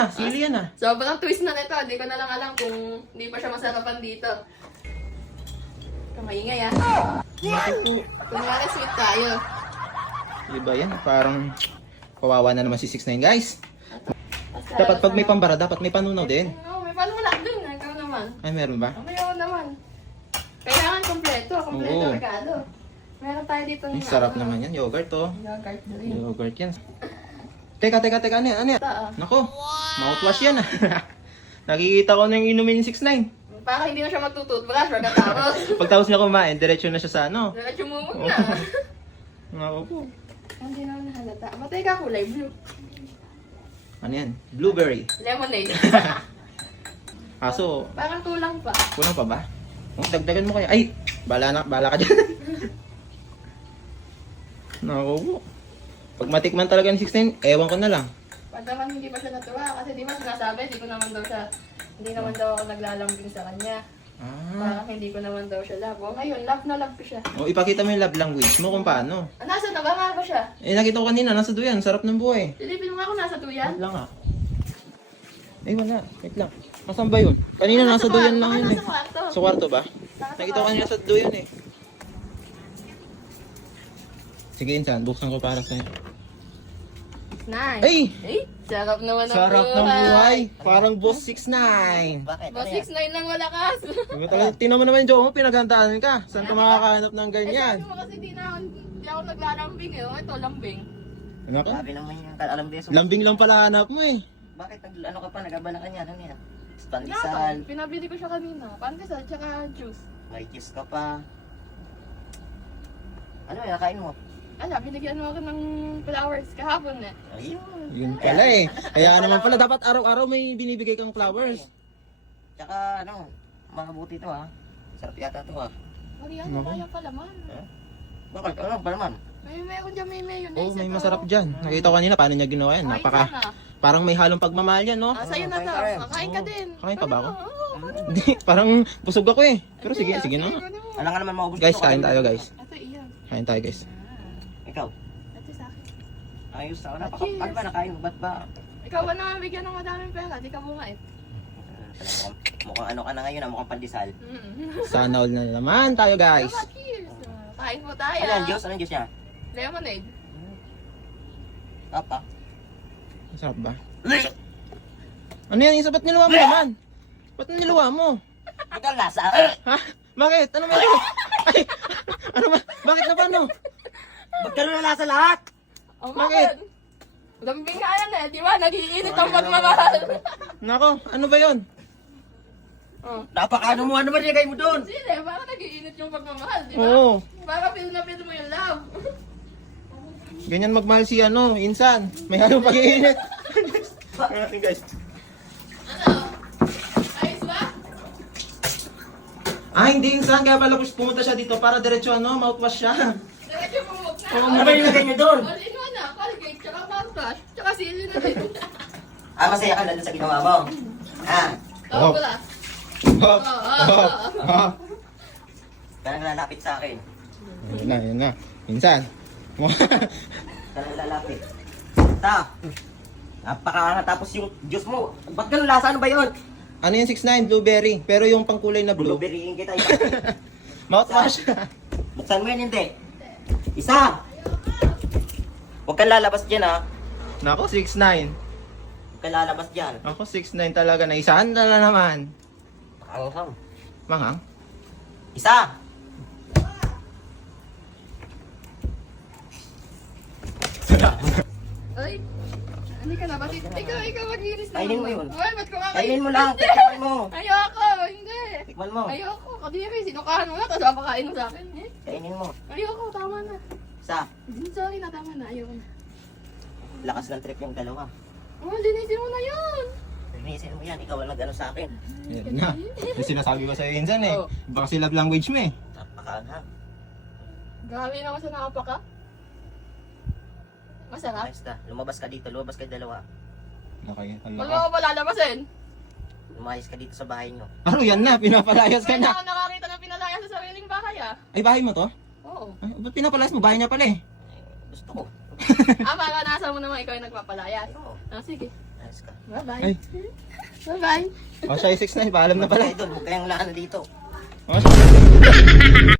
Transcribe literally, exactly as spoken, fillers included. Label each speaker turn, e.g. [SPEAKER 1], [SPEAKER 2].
[SPEAKER 1] Ah, sili yan ah.
[SPEAKER 2] Sobrang twist na nito. Hindi ko na lang alam kung hindi pa siya masarapan dito. Kamaingay ah. Kunwari sweet tayo.
[SPEAKER 1] Iba yan, parang kawawa na naman si six nine guys.
[SPEAKER 2] Basta,
[SPEAKER 1] Dapat pag may
[SPEAKER 2] basta-
[SPEAKER 1] pambara, dapat may panunaw din.
[SPEAKER 2] Oo, may panulak dun. Ikaw naman.
[SPEAKER 1] Ay, meron ba?
[SPEAKER 2] May ako naman. Kailangan kompleto. Kompleto
[SPEAKER 1] Oo.
[SPEAKER 2] regalo. Meron tayo dito.
[SPEAKER 1] Ay, sarap naman yan. Yogurt to.
[SPEAKER 2] Yogurt drink.
[SPEAKER 1] Yogurt yan. Teka, teka, teka. Ano yan? Ano yan?
[SPEAKER 2] Ito ah.
[SPEAKER 1] Nako, mouthwash yan ah. Nakikita ko na yung inumin ni six nine.
[SPEAKER 2] Para hindi na siya magtututbrush pagkatapos.
[SPEAKER 1] Pagtapos niya kumain, diretso na siya sa ano.
[SPEAKER 2] Diretso mumog na.
[SPEAKER 1] Nako po.
[SPEAKER 2] Hindi naman nahalata. Matay ka kulay blue.
[SPEAKER 1] Ano yan? Blueberry.
[SPEAKER 2] Lemonade.
[SPEAKER 1] Kaso,
[SPEAKER 2] Parang tulang pa.
[SPEAKER 1] kulang pa ba? Oh, dagdagan mo kaya. Ay, bala na, bala ka dyan. Nako po. Pag matikman talaga ni six nine, ewan ko na lang.
[SPEAKER 2] Pag naman hindi pa siya natuwa, kasi di ba sinasabi, hindi ko naman daw siya, hindi naman daw ako naglalambing sa kanya.
[SPEAKER 1] Ah.
[SPEAKER 2] Parang hindi ko naman daw siya love. O ngayon, love na love ko siya.
[SPEAKER 1] O, ipakita mo yung love language mo kung paano.
[SPEAKER 2] Ah, nasa na ba nga ba siya?
[SPEAKER 1] Eh, nakita ko kanina, nasa duyan. Sarap ng buhay.
[SPEAKER 2] Silipin mo nga kung nasa tuyan.
[SPEAKER 1] Wait lang ah. Eh, wala. Wait lang. Nasaan ba yun? Kanina nasa duyan lang yun eh.
[SPEAKER 2] Nasa kwarto.
[SPEAKER 1] Sa kwarto ba? Nakita ko kanina sa duyan eh. Sige, Insan. Buksan ko para sa'yo.
[SPEAKER 2] Nice.
[SPEAKER 1] Ay!
[SPEAKER 2] Eh, sarap naman ng
[SPEAKER 1] Sarap ng buhay. Parang boss six nine.
[SPEAKER 3] Bakit?
[SPEAKER 2] Boss
[SPEAKER 3] Ano yan?
[SPEAKER 2] six nine lang walakas.
[SPEAKER 1] Diba talaga, tingnan mo naman yung jowa mo, pinaghandaan ka. Saan ka makakahanap ng
[SPEAKER 2] Eh,
[SPEAKER 1] ganyan?
[SPEAKER 2] sabi mo kasi di na, di ako naglalambing eh. O, ito, lambing.
[SPEAKER 1] Ano ka?
[SPEAKER 3] Sabi naman yung alam din sa...
[SPEAKER 1] Lambing lang pala hanap mo eh.
[SPEAKER 3] Bakit nag, ano ka pa, nagabala ka niya, ano yan?
[SPEAKER 2] Dapat,
[SPEAKER 3] Pandesal,
[SPEAKER 2] pinabili ko siya kanina. Pandesal, tsaka juice.
[SPEAKER 3] may juice ka pa. Ano yan, nakain mo?
[SPEAKER 2] Ala, binigyan mo ako ng flowers kahapon eh.
[SPEAKER 3] Ayun.
[SPEAKER 1] Yun pala eh. Kaya naman pala, dapat araw-araw may binibigay kang flowers.
[SPEAKER 3] Tsaka ano, makabuti to ha. Sarap yata to ha.
[SPEAKER 2] Mariano
[SPEAKER 1] Ano ba?
[SPEAKER 2] kaya pala man.
[SPEAKER 3] Bakit? Ano ba naman?
[SPEAKER 2] May meron dyan, may mayonnaise.
[SPEAKER 1] Oo, oh, may
[SPEAKER 2] ito.
[SPEAKER 1] masarap dyan. Nakita ko kanina, paano niya ginawa yan.
[SPEAKER 2] Kain
[SPEAKER 1] Napaka,
[SPEAKER 2] ka na.
[SPEAKER 1] parang may halong pagmamahal yan, no?
[SPEAKER 2] Ah, sa'yo na to.
[SPEAKER 3] Kain ka rin.
[SPEAKER 2] Kakain ka
[SPEAKER 1] Oo.
[SPEAKER 2] din.
[SPEAKER 1] Kain pa ba ako?
[SPEAKER 2] Oo, oo.
[SPEAKER 1] Hindi, parang busog ako eh. Pero sige, sige na. nga.
[SPEAKER 3] Alam nga naman maubos
[SPEAKER 1] Guys,
[SPEAKER 3] to,
[SPEAKER 1] kain tayo guys.
[SPEAKER 2] Ito iyan.
[SPEAKER 1] Kain tayo guys.
[SPEAKER 3] Ikaw,
[SPEAKER 2] Ito sa akin.
[SPEAKER 3] ayos ako na.
[SPEAKER 2] Ah,
[SPEAKER 3] Baka,
[SPEAKER 2] cheers.
[SPEAKER 3] ano ba nakain mo? Ba't ba?
[SPEAKER 2] Ikaw ba naman bigyan ng madaming pera? Di ka bunga eh.
[SPEAKER 3] Uh, mukhang, mukhang ano ka na ngayon ha, mukhang pandesal.
[SPEAKER 2] Mm.
[SPEAKER 1] Sana all na naman tayo guys.
[SPEAKER 2] Tama, cheers. Kain po tayo.
[SPEAKER 3] Ano yan, juice? Anong juice niya?
[SPEAKER 2] Lemonade.
[SPEAKER 3] Apa?
[SPEAKER 1] Masarap ba? Ano yan? Isa ba't niluwa mo naman? Ba't niluwa mo?
[SPEAKER 3] Ito ang lasa.
[SPEAKER 1] Ha? Bakit? Ano meron? Ay! Ano ba? Bakit na paano?
[SPEAKER 3] Ba't ganun ang lasa lahat?
[SPEAKER 2] Oh,
[SPEAKER 1] Bakit?
[SPEAKER 2] Lambing nga yan eh. Di ba? Nag-iinit ang pagmamahal.
[SPEAKER 1] Nako, ano ba yon?
[SPEAKER 2] Oh.
[SPEAKER 3] Napakaano mo, ano ba nilagay mo doon?
[SPEAKER 2] Sile, baka nag-iinit yung pagmamahal, di ba?
[SPEAKER 1] Oo.
[SPEAKER 2] Baka feel na feel mo yung love.
[SPEAKER 1] Ganyan magmahal si ano, Insan. May halong pag-iinit. Tingnan guys.
[SPEAKER 2] Ano? Ayos ba?
[SPEAKER 1] Ah, hindi Insan. Kaya pala pumunta siya dito para diretso ano, mouthwash siya.
[SPEAKER 2] Diretso pumuk na.
[SPEAKER 1] Oo,
[SPEAKER 3] Ano ba nilagay niyo doon?
[SPEAKER 2] All in one na. Colgate, tsaka mouthwash, tsaka sili na din.
[SPEAKER 3] Ah, masaya ka na doon sa ginawa mo. Ah,
[SPEAKER 2] Oo,
[SPEAKER 1] Oh.
[SPEAKER 2] wala.
[SPEAKER 1] Hop, hop, hop.
[SPEAKER 3] parang lalapit sa akin.
[SPEAKER 1] Yun na, yun na. Insan.
[SPEAKER 3] Parang lalapit. Ta, napaka tapos yung juice mo. Ba't ganun lasa? Ano ba yun?
[SPEAKER 1] Ano yung six nine? Blueberry. Pero yung pangkulay na blue.
[SPEAKER 3] Blueberryin kita.
[SPEAKER 1] Mouthwash.
[SPEAKER 3] Buksan mo yan, hindi. Isa! Huwag kang lalabas dyan ha.
[SPEAKER 1] Nako, six nine.
[SPEAKER 3] Huwag kang lalabas dyan.
[SPEAKER 1] Ako, six nine talaga. Naisahan na lang naman.
[SPEAKER 3] Anghang.
[SPEAKER 1] Manghang.
[SPEAKER 3] Isa!
[SPEAKER 2] Ay, hindi ka na ba? Ikaw, ikaw mag-iris na.
[SPEAKER 3] Kainin mo yun.
[SPEAKER 2] Ay, ba't ko kakainin?
[SPEAKER 3] Kainin mo lang. Tikman mo.
[SPEAKER 2] Ayoko, hindi.
[SPEAKER 3] Tikman mo.
[SPEAKER 2] Ayoko, kadiri, sinukahan mo na, tapos papakain mo sa akin. Eh,
[SPEAKER 3] Kainin mo.
[SPEAKER 2] ayoko, tama na.
[SPEAKER 3] Isa.
[SPEAKER 2] Hmm, Sorry na, tama na, ayoko na.
[SPEAKER 3] Lakas ng trip yung dalawa.
[SPEAKER 2] Oh, linisin mo na yun.
[SPEAKER 3] Linisin mo yan. Ikaw ang nag-ano sa akin.
[SPEAKER 1] Yan na. Yung sinasabi ko sa'yo, Insan eh.
[SPEAKER 2] Oh.
[SPEAKER 1] Baka si love language mo eh.
[SPEAKER 3] Napakaanghang.
[SPEAKER 2] Grabe naman sa nakapaka. Masarap.
[SPEAKER 3] Ayos na. Lumabas ka dito. Lumabas ka dalawa.
[SPEAKER 1] Okay,
[SPEAKER 2] Huwag mo ko palalabasin.
[SPEAKER 3] Lumayas ka dito sa bahay nyo.
[SPEAKER 1] Ano yan na? Pinapalayas ka
[SPEAKER 2] Kaya
[SPEAKER 1] na.
[SPEAKER 2] ako nakakita ng pinalaya sa sariling bahay ah.
[SPEAKER 1] Ay, bahay mo to?
[SPEAKER 2] Oo.
[SPEAKER 1] Ay, ba't pinapalayas mo? Bahay niya pala eh.
[SPEAKER 3] Eh, gusto ko.
[SPEAKER 2] Ah, para nasa mo naman ikaw yung nagpapalaya.
[SPEAKER 3] Oo.
[SPEAKER 2] Ah, sige.
[SPEAKER 3] Ayos ka.
[SPEAKER 2] Bye-bye.
[SPEAKER 1] Ay.
[SPEAKER 2] Bye-bye.
[SPEAKER 1] Oh, siya six nine, paalam na pala.
[SPEAKER 3] Idol, huwag kayong lakan dito.
[SPEAKER 1] Oh,